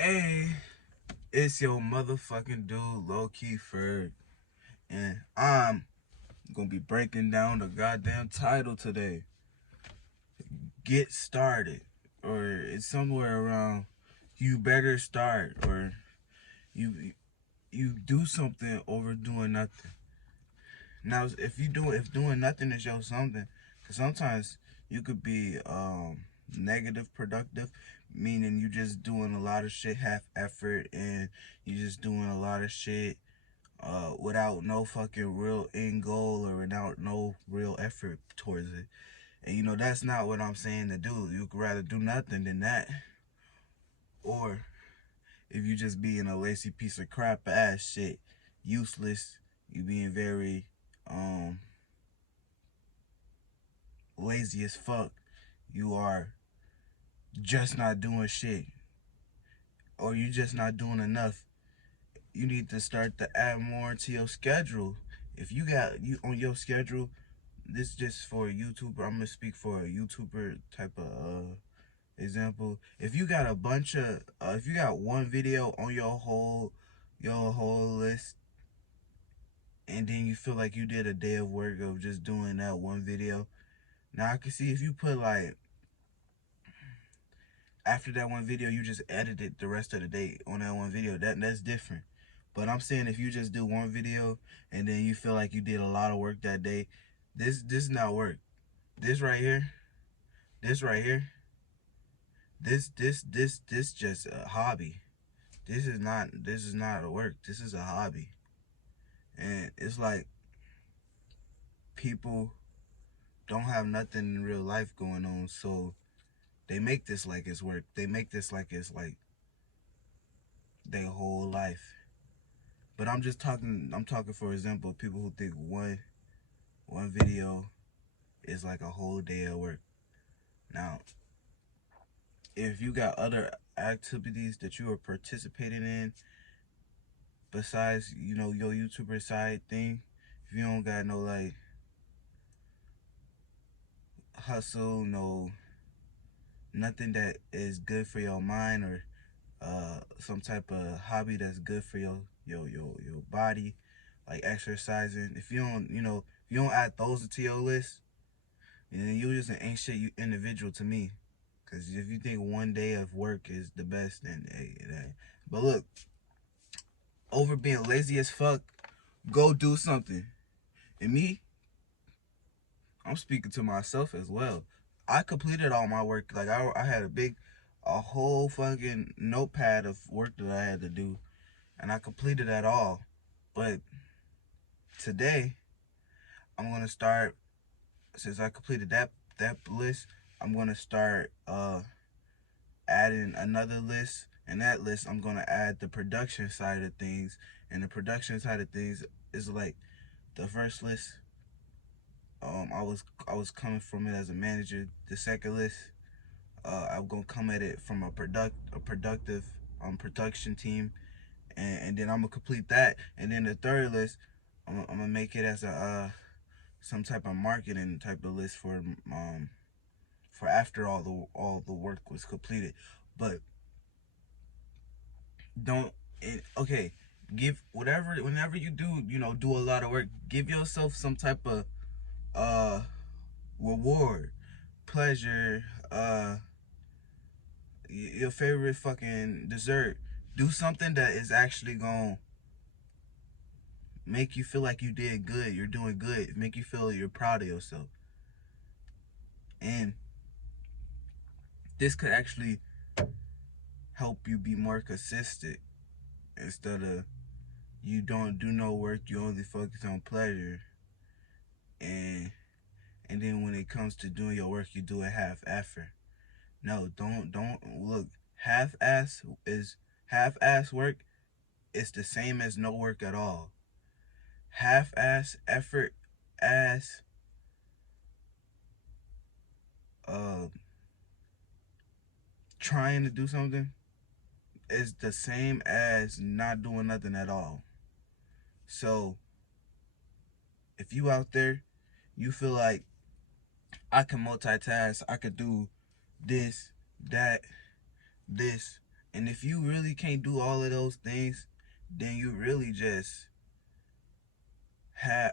Hey, it's your motherfucking dude, lokiferg, and I'm gonna be breaking down the goddamn title today. Get started, or it's somewhere around. You better start, or you you do something over doing nothing. Now, if doing nothing is your something, because sometimes you could be negative productive, meaning you just doing a lot of shit half effort and you just doing a lot of shit without no fucking real end goal or without no real effort towards it. And that's not what I'm saying to do. You could rather do nothing than that. Or if you just being a lazy piece of crap ass shit, useless, you being very um lazy as fuck, you are just not doing shit, or you just not doing enough. You need to start to add more to your schedule. If you got you on your schedule, this just for a YouTuber. I'm gonna speak for a YouTuber type of example. If you got a bunch of, if you got one video on your whole list, and then you feel like you did a day of work of just doing that one video. Now I can see if you put like after that one video you just edited the rest of the day on that one video, that's different. But I'm saying if you just do one video and then you feel like you did a lot of work that day, this is not work. This right here, this right here, this just a hobby. This is not a work. This is a hobby. And it's like people don't have nothing in real life going on, so they make this like it's work. They make this like it's like their whole life. But I'm talking for example, people who think one video is like a whole day of work. Now, if you got other activities that you are participating in besides, your YouTuber side thing, if you don't got no like hustle, no nothing that is good for your mind, or some type of hobby that's good for your body, like exercising. If you don't, if you don't add those to your list, then you just an ain't shit you individual to me. Cause if you think one day of work is the best, then hey, it ain't. But look, over being lazy as fuck, go do something. And me, I'm speaking to myself as well. I completed all my work. Like I had a whole fucking notepad of work that I had to do, and I completed that all. But today, I'm gonna start. Since I completed that list, I'm gonna start adding another list. And that list, I'm gonna add the production side of things. And the production side of things is like the first list. I was coming from it as a manager. The second list, I'm gonna come at it from a productive production team, and then I'm gonna complete that. And then the third list, I'm gonna make it as a some type of marketing type of list for after all the work was completed. But don't okay, give whatever whenever you do a lot of work, give yourself some type of uh reward, pleasure, your favorite fucking dessert. Do something that is actually gonna make you feel like you did good, you're doing good, make you feel you're proud of yourself. And this could actually help you be more consistent, instead of you don't do no work, you only focus on pleasure. And then when it comes to doing your work, you do it half effort. No, don't look. Half ass work is the same as no work at all. Half ass effort ass uh trying to do something is the same as not doing nothing at all. So if you out there, you feel like I can multitask, I could do this, that, this, And if you really can't do all of those things, then you really just have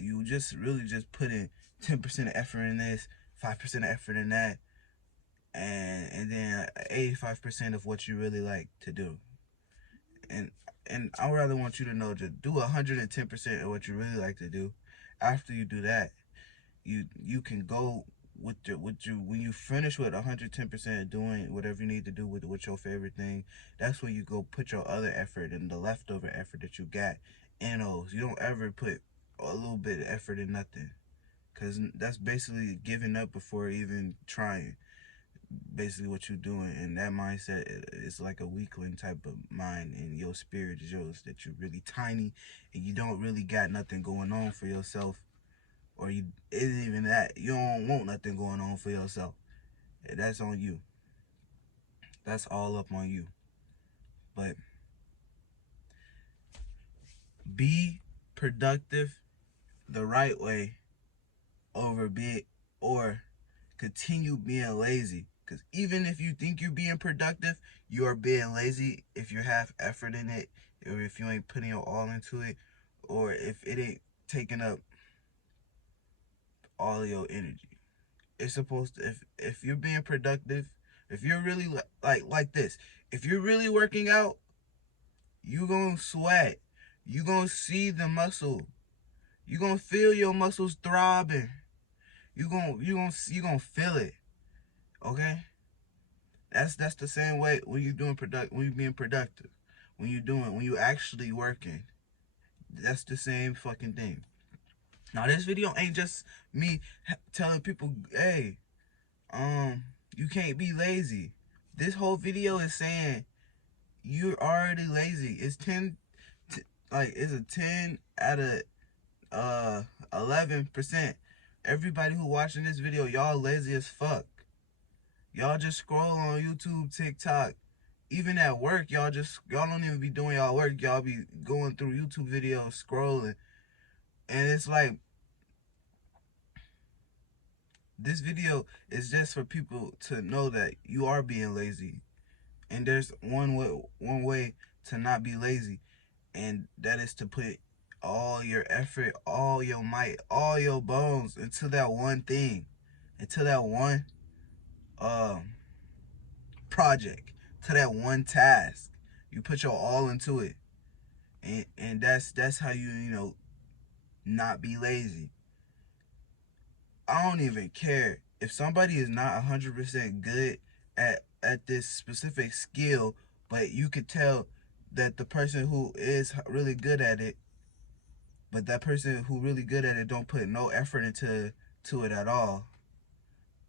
you just really just put in 10% of effort in this, 5% of effort in that, and then 85% of what you really like to do. And I rather want you to know, just do 110% of what you really like to do. After you do that, you can go with you when you finish with 110% doing whatever you need to do with your favorite thing. That's when you go put your other effort and the leftover effort that you got in those. You don't ever put a little bit of effort in nothing, because that's basically giving up before even trying. Basically what you're doing, and that mindset is like a weakling type of mind, and your spirit shows that you're really tiny and you don't really got nothing going on for yourself, or you isn't even that, you don't want nothing going on for yourself. That's on you. That's all up on you. But be productive the right way over be or continue being lazy. Because even if you think you're being productive, you are being lazy if you have effort in it, or if you ain't putting your all into it, or if it ain't taking up all of your energy. It's supposed to, if you're being productive, if you're really like this, if you're really working out, you gonna sweat. You gonna see the muscle. You gonna feel your muscles throbbing. You gonna feel it. Okay? That's the same way when you're doing when you're being productive. When you actually working. That's the same fucking thing. Now this video ain't just me telling people, hey, you can't be lazy. This whole video is saying you're already lazy. It's 10, it's a 10 out of 11%. Everybody who watching this video, y'all lazy as fuck. Y'all just scroll on YouTube, TikTok. Even at work, y'all don't even be doing y'all work. Y'all be going through YouTube videos, scrolling. And it's like, this video is just for people to know that you are being lazy. And there's one way to not be lazy, and that is to put all your effort, all your might, all your bones into that one thing, into that one project, to that one task. You put your all into it, and that's how you not be lazy. I don't even care if somebody is not 100% good at this specific skill, but you could tell that the person who is really good at it, but that person who really good at it don't put no effort into it at all.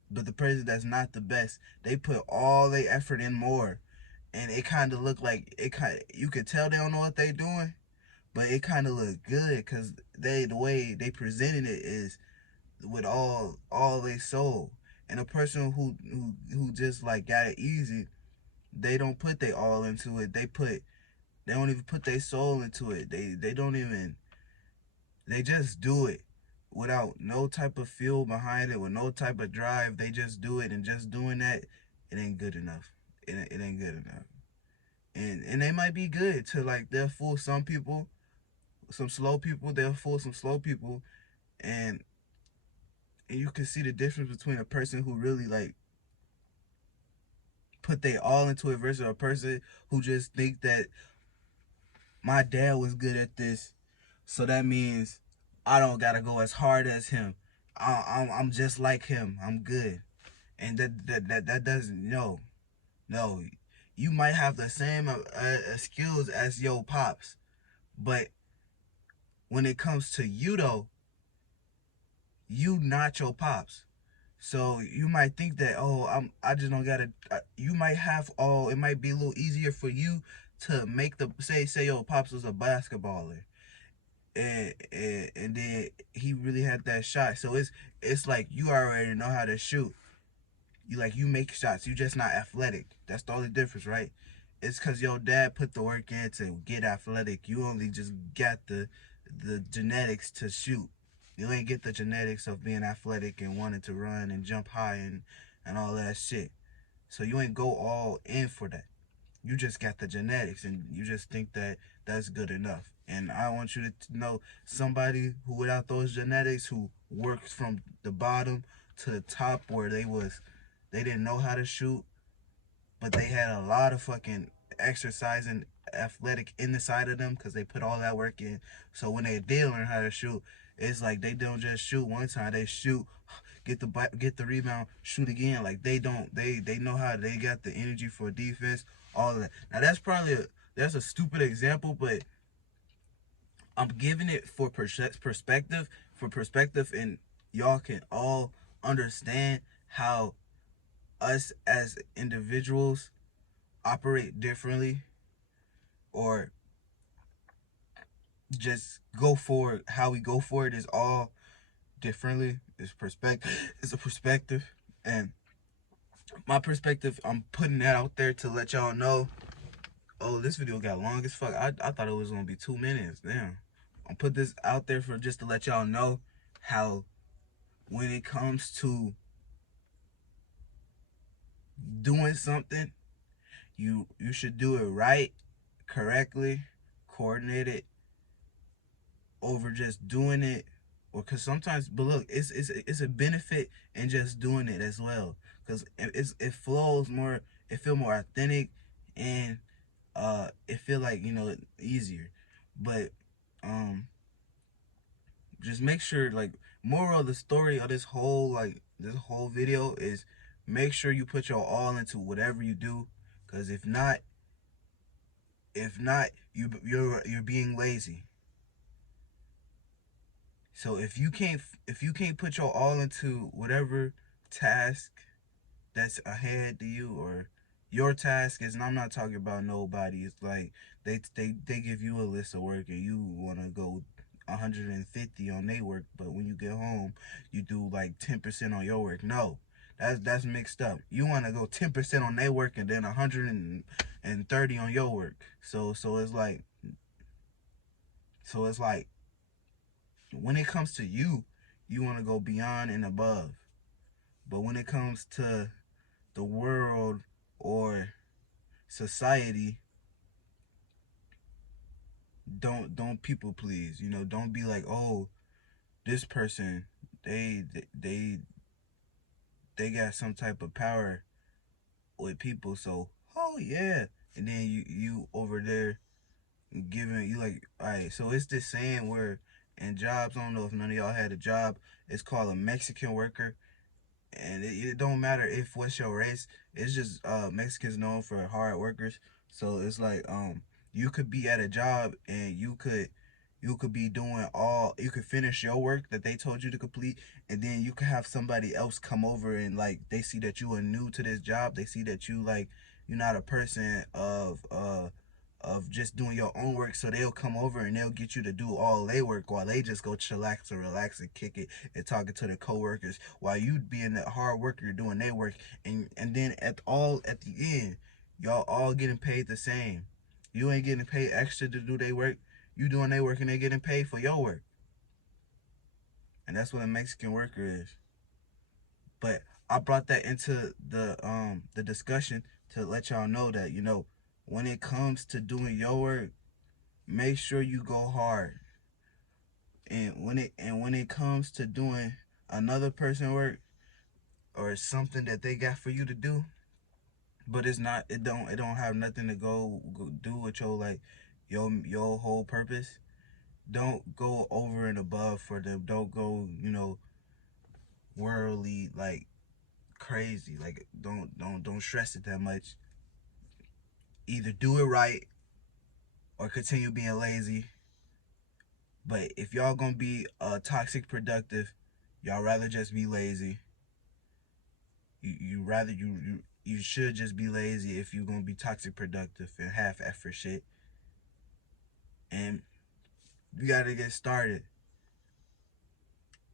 But the person that's not the best, they put all their effort in more, and it kind of look like you could tell they don't know what they doing, but it kind of look good because the way they presented it is with all their soul. And a person who just like got it easy, they don't put their all into it. They don't even put their soul into it. They don't even, they just do it without no type of feel behind it, with no type of drive. They just do it, and just doing that, it ain't good enough. It ain't good enough. And they might be good to, like, they'll fool some people, some slow people. They'll fool some slow people, and you can see the difference between a person who really like put they all into it versus a person who just think that my dad was good at this, so that means I don't gotta go as hard as him. I'm just like him. I'm good, and that doesn't, no. You might have the same skills as your pops, but when it comes to you though, you not your pops. So you might think that, oh, I just don't gotta. You might have, oh, it might be a little easier for you to make the say your pops was a basketballer, and then he really had that shot. So it's like you already know how to shoot. You make shots. You just not athletic. That's the only difference, right? It's because your dad put the work in to get athletic. You only just got the genetics to shoot. You ain't get the genetics of being athletic and wanting to run and jump high and all that shit. So you ain't go all in for that. You just got the genetics, and you just think that that's good enough. And I want you to know somebody who, without those genetics, who works from the bottom to the top, where they didn't know how to shoot, but they had a lot of fucking exercise and athletic in the side of them because they put all that work in. So when they did learn how to shoot, it's like they don't just shoot one time. They shoot, get the rebound, shoot again. Like they know how, they got the energy for defense, all of that. Now that's a stupid example, but I'm giving it for perspective, and y'all can all understand how us as individuals operate differently, or just go for it. How we go for it is all differently. It's a perspective, and my perspective, I'm putting that out there to let y'all know. Oh, this video got long as fuck. I thought it was gonna be 2 minutes. Damn. I'll put this out there for just to let y'all know how, when it comes to doing something, you should do it right, correctly, coordinated, over just doing it. Or because sometimes, but look, it's a benefit in just doing it as well, because it flows more, it feel more authentic, and it feel like, easier. But just make sure, like, moral of the story of this whole video is, make sure you put your all into whatever you do, because if not, you're being lazy. So if you can't put your all into whatever task that's ahead to you, or your task is, and I'm not talking about nobody, it's like they give you a list of work and you want to go 150 on their work, but when you get home you do like 10% on your work. No, that's mixed up. You want to go 10% on their work and then 130 on your work. So it's like when it comes to you, you want to go beyond and above. But when it comes to the world or society, don't people please. Don't be like, oh, this person, they they they got some type of power with people, so, oh yeah. And then you over there giving, you like, all right. So it's this saying where, in jobs, I don't know if none of y'all had a job, it's called a Mexican worker. And it don't matter if what's your race. It's just Mexicans known for hard workers. So it's like, you could be at a job and you could be doing you could finish your work that they told you to complete, and then you could have somebody else come over, and like, they see that you are new to this job, they see that you're not a person of just doing your own work, so they'll come over and they'll get you to do all their work while they just go chillax and relax and kick it and talking to their coworkers, while you being that hard worker doing their work. And then at the end, y'all all getting paid the same. You ain't getting paid extra to do their work. You doing their work and they getting paid for your work. And that's what a Mexican worker is. But I brought that into the discussion to let y'all know that, when it comes to doing your work, make sure you go hard. And when it comes to doing another person work, or something that they got for you to do, but it don't have nothing to go do with your, like, your whole purpose, don't go over and above for them. Don't go, worldly, like, crazy. Like, don't stress it that much. Either do it right or continue being lazy. But if y'all gonna be toxic productive, y'all rather just be lazy. You should just be lazy if you're gonna be toxic productive and half effort shit. And you gotta get started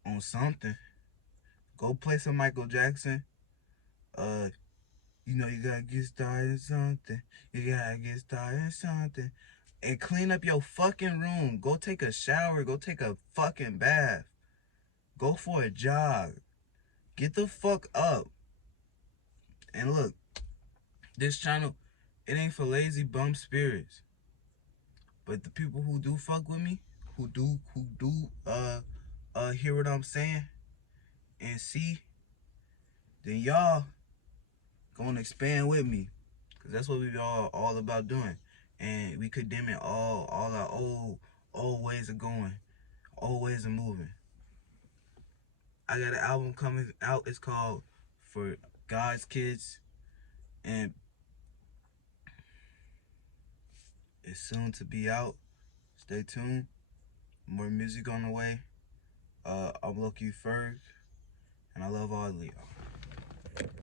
on something. Go play some Michael Jackson. You gotta get started on something. You gotta get started on something. And clean up your fucking room. Go take a shower. Go take a fucking bath. Go for a jog. Get the fuck up. And look, this channel, It ain't for lazy bum spirits. But the people who do fuck with me, who do hear what I'm saying and see, then y'all gonna expand with me. Cause that's what we all about doing. And we condemning all our old ways of going, old ways of moving. I got an album coming out, it's called For God's Kids, and it's soon to be out. Stay tuned. More music on the way. I'm lokiferg, and I love all of y'all.